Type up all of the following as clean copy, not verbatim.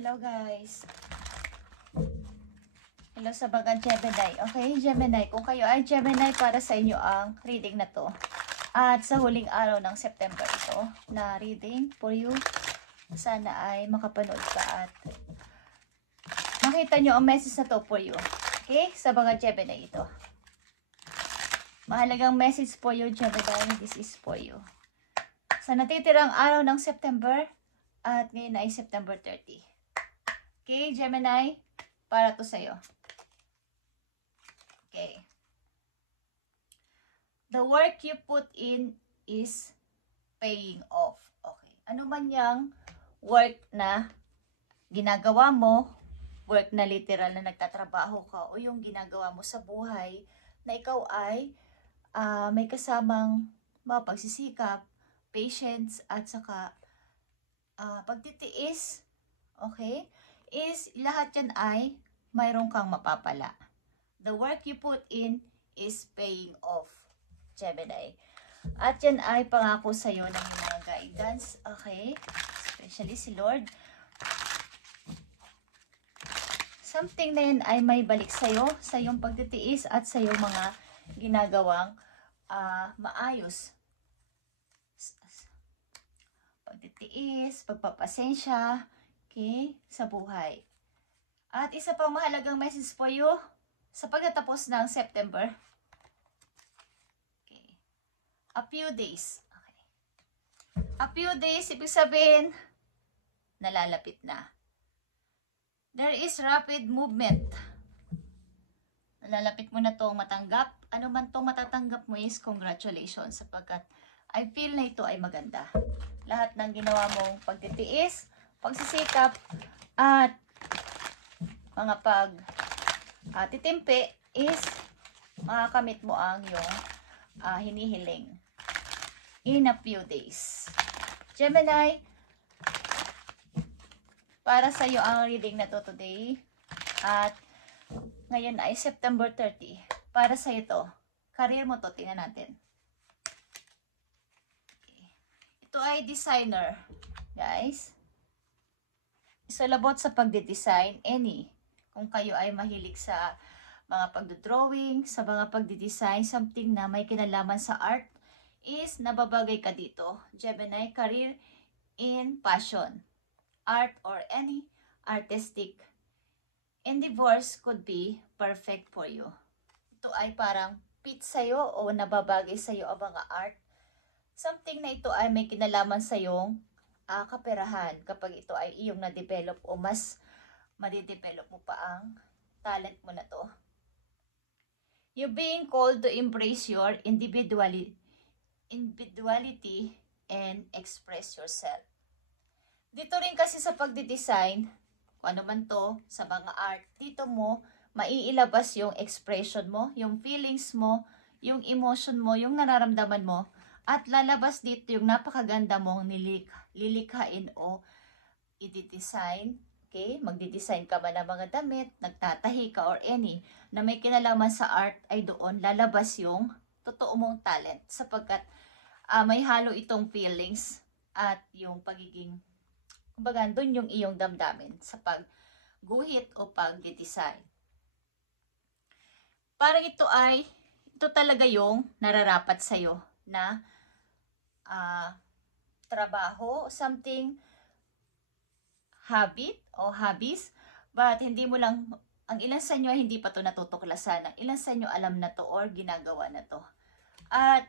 Hello guys. Hello sa mga Gemini. Okay, Gemini. Kung kayo ay Gemini, para sa inyo ang reading na to. At sa huling araw ng September ito na reading for you. Sana ay makapanood ka at makita nyo ang message na to for you. Okay, sa mga Gemini ito. Mahalagang message for you, Gemini. This is for you. Sa natitirang araw ng September at ngayon ay September 30. Okay, Gemini, para to sa'yo. Okay. The work you put in is paying off. Okay. Ano man yang work na ginagawa mo, work na literal na nagtatrabaho ka, o yung ginagawa mo sa buhay na ikaw ay may kasamang pagsisikap, patience, at saka pagtitiis, okay, is lahat yan ay mayroon kang mapapala. The work you put in is paying off, Gemini. At yan ay pangako sa'yo ng mga guidance, okay, especially si Lord. Something na yan ay may balik sa'yo, sa iyong pagtitiis at sa iyong mga ginagawang maayos. Pagtitiis, pagpapasensya, okay, sa buhay. At isa pang mahalagang message for you sa pagtatapos ng September. Okay. A few days. Okay. A few days, ibig sabihin, nalalapit na. There is rapid movement. Nalalapit mo na itong matanggap. Ano man itong matatanggap mo is congratulations, sapagkat I feel na ito ay maganda. Lahat ng ginawa mong pagtitiis, pagsisikap, at mga titimpi is makakamit mo ang yung hinihiling in a few days. Gemini, para sa iyo ang reading na to today. At ngayon ay September 30. Para sa iyo to. Career mo to, tingnan natin. Ito ay designer, guys. Isalabot sa pagdidesign, kung kayo ay mahilig sa mga pagdodrawing, sa mga pagdidesign, something na may kinalaman sa art, is nababagay ka dito. Gemini, career in passion, art, or any artistic endeavors could be perfect for you. Ito ay parang fit sa'yo o nababagay sa'yo ang mga art. Something na ito ay may kinalaman sa iyong kaperahan kapag ito ay iyong na-develop o mas madidevelop mo pa ang talent mo na to. You being called to embrace your individuality and express yourself. Dito rin kasi sa pagdidesign, kung ano man to, sa mga art, dito mo maiilabas yung expression mo, yung feelings mo, yung emotion mo, yung nararamdaman mo. At lalabas dito yung napakaganda mong lilikhain o i-design. Okay? Magdi-design ka ba ng mga damit, nagtatahi ka, or any na may kinalaman sa art, ay doon lalabas yung totoo mong talent. Sapagkat may halo itong feelings at yung pagiging, kumbaga, doon yung iyong damdamin sa pagguhit o pag-design. Parang ito talaga yung nararapat sa'yo na trabaho, something, habit o hobbies, but hindi mo lang, ang ilan sa inyo hindi pa to natutuklasan, ang ilan sa inyo alam na to or ginagawa na to. At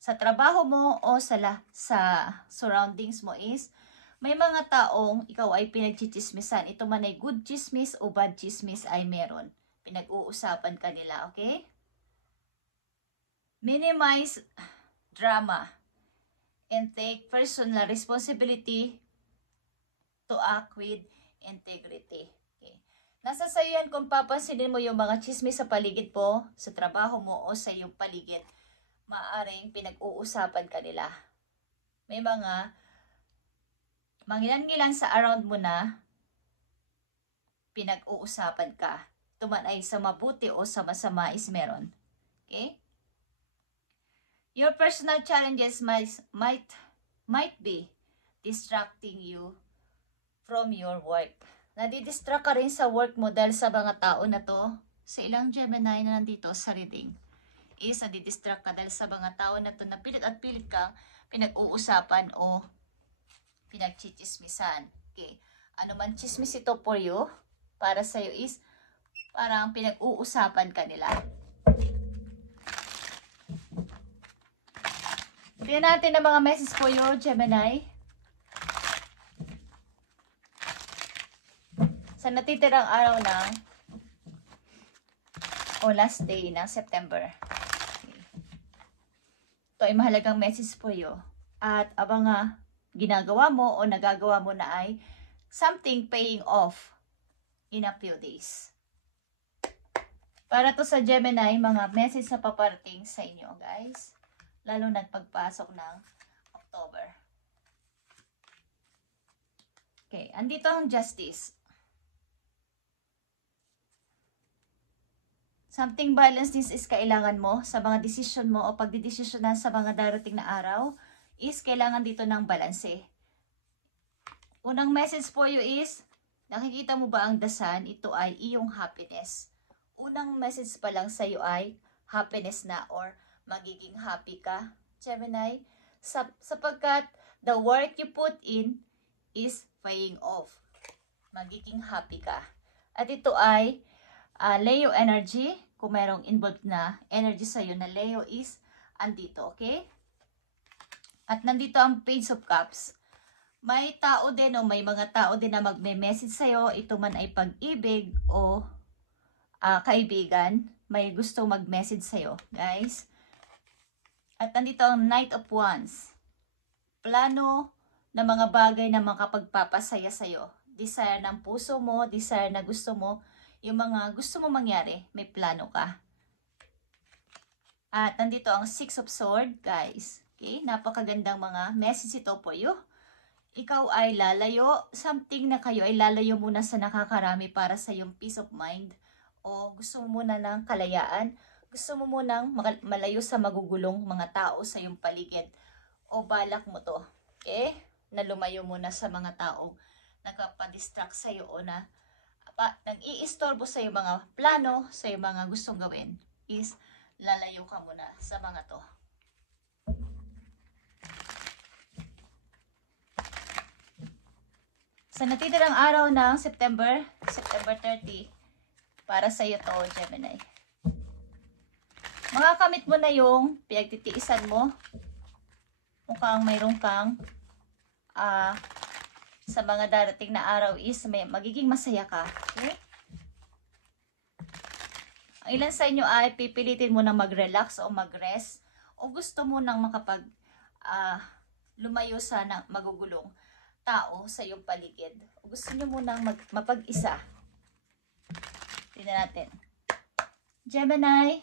sa trabaho mo o sa surroundings mo is, may mga taong ikaw ay pinagchichismisan. Ito man ay good chismis o bad chismis ay meron. Pinag-uusapan ka nila, okay? Minimize drama and take personal responsibility to act with integrity. Okay. Nasa sa'yo yan kung papansinin mo yung mga chismis sa paligid mo, sa trabaho mo o sa iyong paligid. Maaring pinag-uusapan ka nila. May mga mangilan-ngilan sa around mo na pinag-uusapan ka. Ito man ay sa mabuti o sa masama is meron. Okay? Your personal challenges might be distracting you from your work. Nadidistract ka rin sa work mo dahil sa mga tao na to, sa ilang Gemini na nandito sa reading, is nadidistract ka dahil sa mga tao na to na pilit at pilit kang pinag-uusapan o pinagchichismisan. Okay. Ano man chismis ito for you, para sa'yo is parang pinag-uusapan ka nila. Tingnan natin ang mga message for you, Gemini. Sa natitirang araw ng last day ng September. Okay. Ito ay mahalagang message for you. At abang ginagawa mo o nagagawa mo na ay something paying off in a few days. Para to sa Gemini, mga message na paparating sa inyo, guys. Lalo nagpagpasok ng October. Okay, andito ang Justice. Something balance this is kailangan mo sa mga decision mo o pagdidesisyonan sa mga darating na araw is kailangan dito ng balanse. Unang message for you is, nakikita mo ba ang dasan? Ito ay iyong happiness. Unang message pa lang sa iyo ay happiness na or magiging happy ka, Gemini, sapagkat the work you put in is paying off. Magiging happy ka. At ito ay Leo energy. Kung merong involved na energy sa'yo na Leo is andito, okay? At nandito ang Page of Cups. May tao din o may mga tao din na magme-message sa'yo. Ito man ay pag-ibig o kaibigan. May gusto mag-message sa'yo, guys. At nandito ang Knight of Wands. Plano na mga bagay na makapagpapasaya sa'yo. Desire ng puso mo, desire na gusto mo, yung mga gusto mo mangyari, may plano ka. At nandito ang Six of Swords, guys. Okay, napakagandang mga message ito po you. Ikaw ay lalayo, something na kayo ay lalayo muna sa nakakarami para sa iyong peace of mind. O gusto mo muna ng kalayaan, gusto mo munang malayo sa magugulong mga tao sa iyong paligid. O balak mo to, okay? Na lumayo muna sa mga taong nagpapadistract sa iyo o na nang-iistorbo sa iyong mga plano, sa iyong mga gustong gawin, is lalayo ka muna sa mga to. Sa natitirang araw ng September 30, para sa iyo to, Gemini. Makakamit mo na yung pinagtitiisan mo. Mukhang mayroon kang sa mga darating na araw is magiging masaya ka. Okay? Ang ilan sa inyo ay pipilitin mo na mag-relax o mag-rest o gusto mo nang lumayo sa magugulong tao sa iyong paligid. O gusto nyo munang mapag-isa. Tingnan natin. Gemini,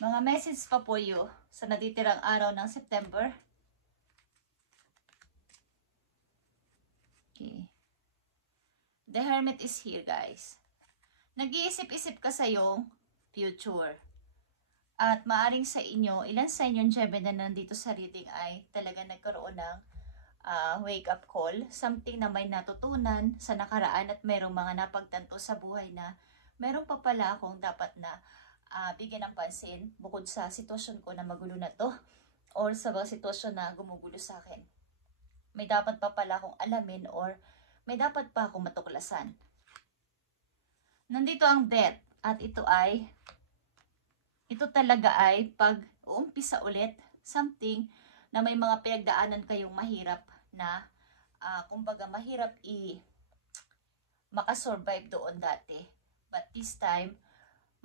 mga message pa po you sa natitirang araw ng September. Okay. The Hermit is here, guys. Nag-iisip-isip ka sa iyong future. At maaring sa inyo, ilan sa inyong Gemini na nandito sa reading ay talaga nagkaroon ng wake-up call. Something na may natutunan sa nakaraan at mayroong mga napagtanto sa buhay na mayroong pa pala akong dapat na bigyan ng pansin bukod sa sitwasyon ko na magulo na to or sa mga sitwasyon na gumugulo sa akin. May dapat pa pala akong alamin or may dapat pa akong matuklasan. Nandito ang Death at ito talaga ay pag-uumpisa ulit something na may mga pinagdaanan kayong mahirap na kumbaga mahirap makasurvive doon dati. But this time,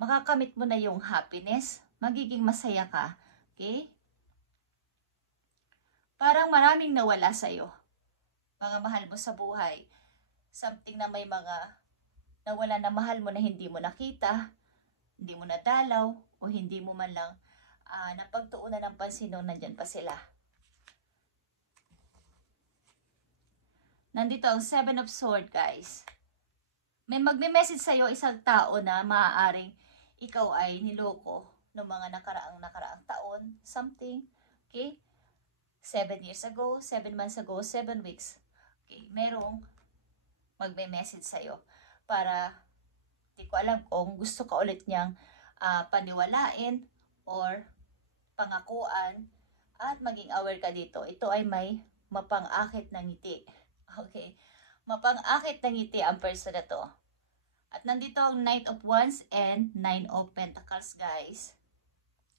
makakamit mo na yung happiness, magiging masaya ka. Okay? Parang maraming nawala sa'yo. Mga mahal mo sa buhay. Something na may mga nawala na mahal mo na hindi mo nakita, hindi mo nadalaw, o hindi mo man lang napagtuunan ng pansin nung nandyan pa sila. Nandito ang Seven of Swords, guys. May magme-message sa'yo isang tao na maaaring ikaw ay niloko ng mga nakaraang taon, something, okay? 7 years ago, 7 months ago, 7 weeks. merong magme-message sa'yo para di ko alam kung gusto ka ulit niyang paniwalain or pangakuan at maging aware ka dito. Ito ay may mapang-akit na ngiti. Okay? Mapang-akit na ngiti ang person na to. At nandito ang Knight of Wands and Nine of Pentacles, guys.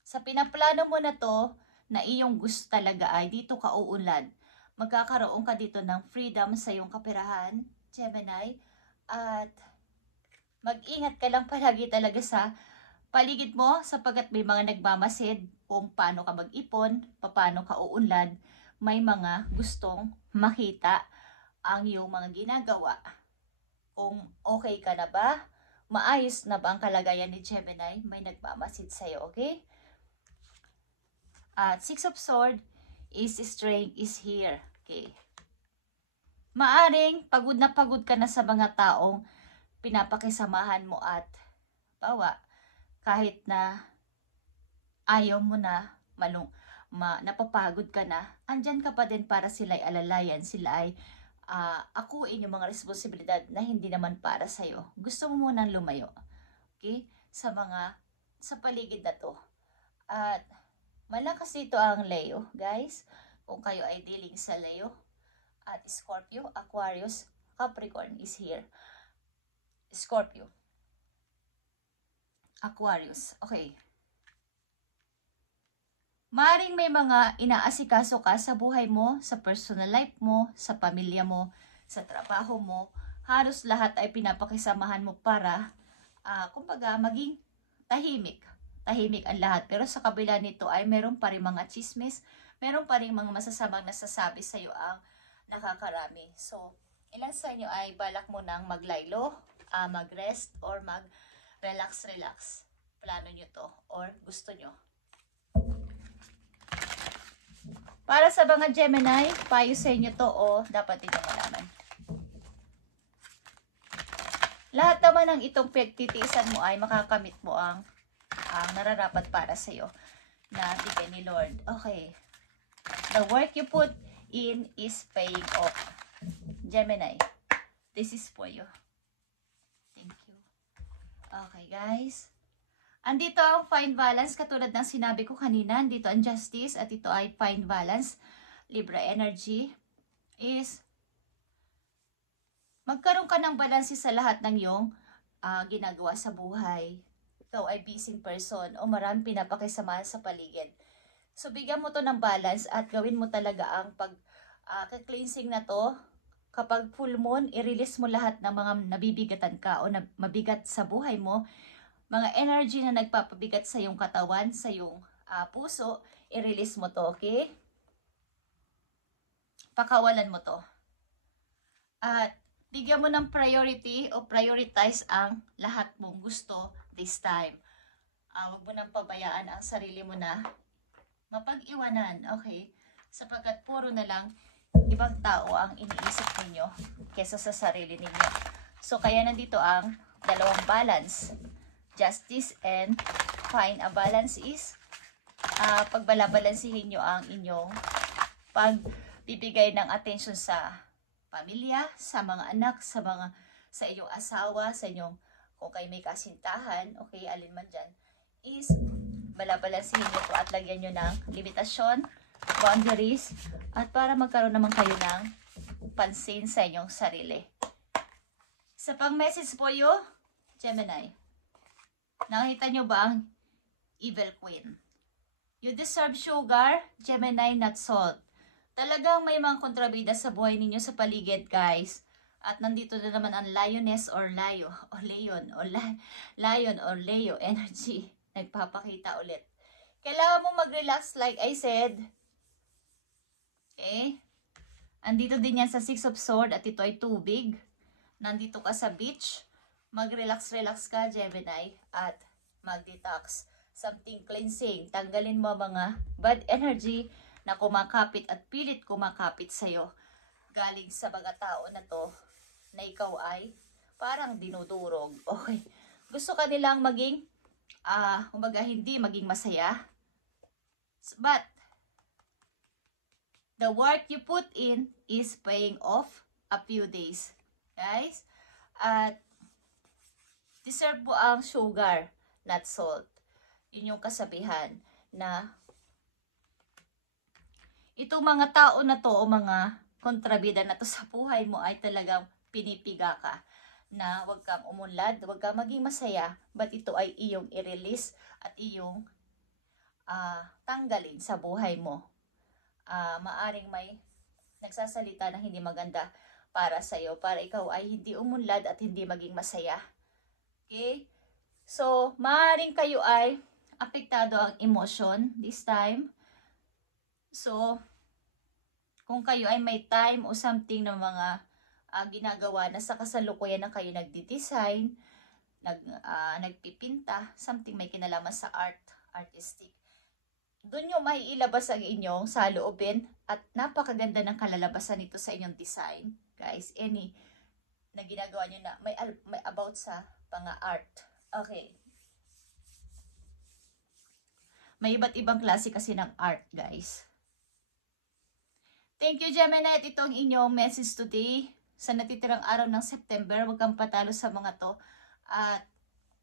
Sa pinaplano mo na to, na iyong gusto talaga ay dito ka uunlad. Magkakaroon ka dito ng freedom sa iyong kaperahan, Gemini. At mag-ingat ka lang palagi talaga sa paligid mo sapagkat may mga nagmamasid kung paano ka mag-ipon, paano ka uunlad. May mga gustong makita ang iyong mga ginagawa. Kung okay ka na ba? Maayos na ba ang kalagayan ni Gemini? May nagmamasid sa'yo, okay? At Six of Swords is strength is here. Okay. Maaring pagod ka na sa mga taong pinapakisamahan mo at bawa kahit na ayaw mo na napapagod ka na, andyan ka pa din para sila'y alalayan, sila ay akuin yung mga responsibilidad na hindi naman para sa'yo. Gusto mo munang lumayo. Okay? Sa paligid na to. At malakas dito ang Leo, guys. Kung kayo ay dealing sa Leo at Scorpio, Aquarius, Capricorn is here. Scorpio. Aquarius. Okay. Maring may mga inaasikaso ka sa buhay mo, sa personal life mo, sa pamilya mo, sa trabaho mo. Halos lahat ay pinapakisamahan mo para, kumbaga, maging tahimik. Tahimik ang lahat. Pero sa kabila nito ay meron pa rin mga chismis, meron pa rin mga masasamang nasasabi sa iyo ang nakakarami. So, ilan sa inyo ay balak mo nang maglaylo, mag-rest, or mag-relax. Plano nyo to, or gusto nyo. Para sa mga Gemini, payo sa inyo to o dapat inyo malaman. Lahat naman ng itong pagtitiisan mo ay makakamit mo ang nararapat para sa iyo na bigay ni Lord. Okay. The work you put in is paying off. Gemini, this is for you. Thank you. Okay, guys. Andito ang fine balance, katulad ng sinabi ko kanina, dito ang justice at ito ay fine balance. Libra energy is magkaroon ka ng balance sa lahat ng iyong ginagawa sa buhay. Ikaw ay busy person o maraming pinapakisamahan sa paligid. So bigyan mo to ng balance at gawin mo talaga ang cleansing na to. Kapag full moon, i-release mo lahat ng mga nabibigatan ka o mabigat sa buhay mo. Mga energy na nagpapabigat sa iyong katawan, sa iyong puso, i-release mo to, okay? Pakawalan mo to. At bigyan mo ng priority o prioritize ang lahat mong gusto this time. Huwag mo nang pabayaan ang sarili mo na mapag-iwanan, okay? Sapagkat puro na lang ibang tao ang iniisip ninyo kesa sa sarili ninyo. So, kaya nandito ang dalawang balance. Justice and fine. A balance is pagbalabalansihin nyo ang inyong pagbibigay ng attention sa pamilya, sa mga anak, sa iyong asawa, sa inyong kung kayo may kasintahan, okay, alin man dyan, is balabalansihin nyo to at lagyan nyo ng limitasyon, boundaries, at para magkaroon naman kayo ng pansin sa inyong sarili. Sa pang-message po you, Gemini, nakita nyo ba ang Evil Queen? You deserve sugar, Gemini, not salt. Talagang may mga kontrabida sa buhay ninyo sa paligid, guys. At nandito na naman ang Lioness or Leo, o Leon, o Lion or Leo energy. Nagpapakita ulit. Kailangan mo mag-relax like I said. Okay? Andito din yan sa Six of Swords at ito ay tubig. Nandito ka sa beach. Mag-relax ka, Gemini, at mag-detox. Something cleansing. Tanggalin mo mga bad energy na kumakapit at pilit kumakapit sa'yo. Galing sa mga tao na to na ikaw ay parang dinudurog. Okay. Gusto ka nilang maging, kumbaga hindi maging masaya. But, the work you put in is paying off. a few days. Guys, at deserve mo ang sugar, not salt. Yun yung kasabihan na itong mga tao na to o mga kontrabida na to sa buhay mo ay talagang pinipiga ka na huwag kang umunlad, huwag kang maging masaya, but ito ay iyong i-release at iyong tanggalin sa buhay mo. Maaring may nagsasalita na hindi maganda para sa iyo, para ikaw ay hindi umunlad at hindi maging masaya. Okay? So, maaring kayo ay apektado ang emotion this time. So, kung kayo ay may time o something na mga ginagawa na sa kasalukuyan na kayo nagdi-design, nagpipinta, something may kinalaman sa artistic, doon nyo maiilabas ang inyong saloobin at napakaganda ng kalalabasan nito sa inyong design. Guys, any na ginagawa nyo na may about sa mga art. Okay. May iba't ibang klase kasi ng art, guys. Thank you, Gemini. Ito ang inyong message today. Sa natitirang araw ng September, huwag kang patalo sa mga to. At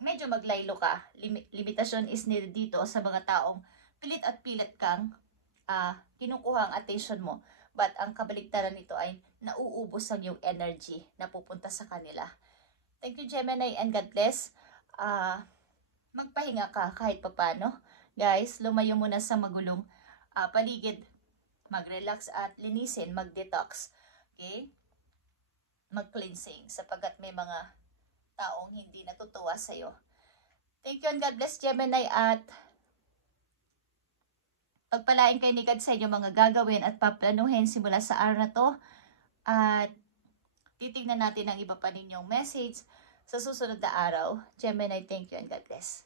medyo maglaylo ka. Limitasyon is needed dito sa mga taong pilit at pilit kang kinukuha ang attention mo. But ang kabaligtaran nito ay nauubos ang yung energy na pupunta sa kanila. Thank you, Gemini, and God bless. Magpahinga ka kahit papano. Guys, lumayo muna sa magulong paligid. Mag-relax at linisin, mag-detox. Okay? Mag-cleansing sapagkat may mga taong hindi natutuwa sa'yo. Thank you and God bless, Gemini, at pagpalain kayo ni God sa inyo mga gagawin at paplanuhin simula sa araw na to. At titignan natin ang iba pa ninyong message sa susunod na araw. Gemini, thank you and God bless.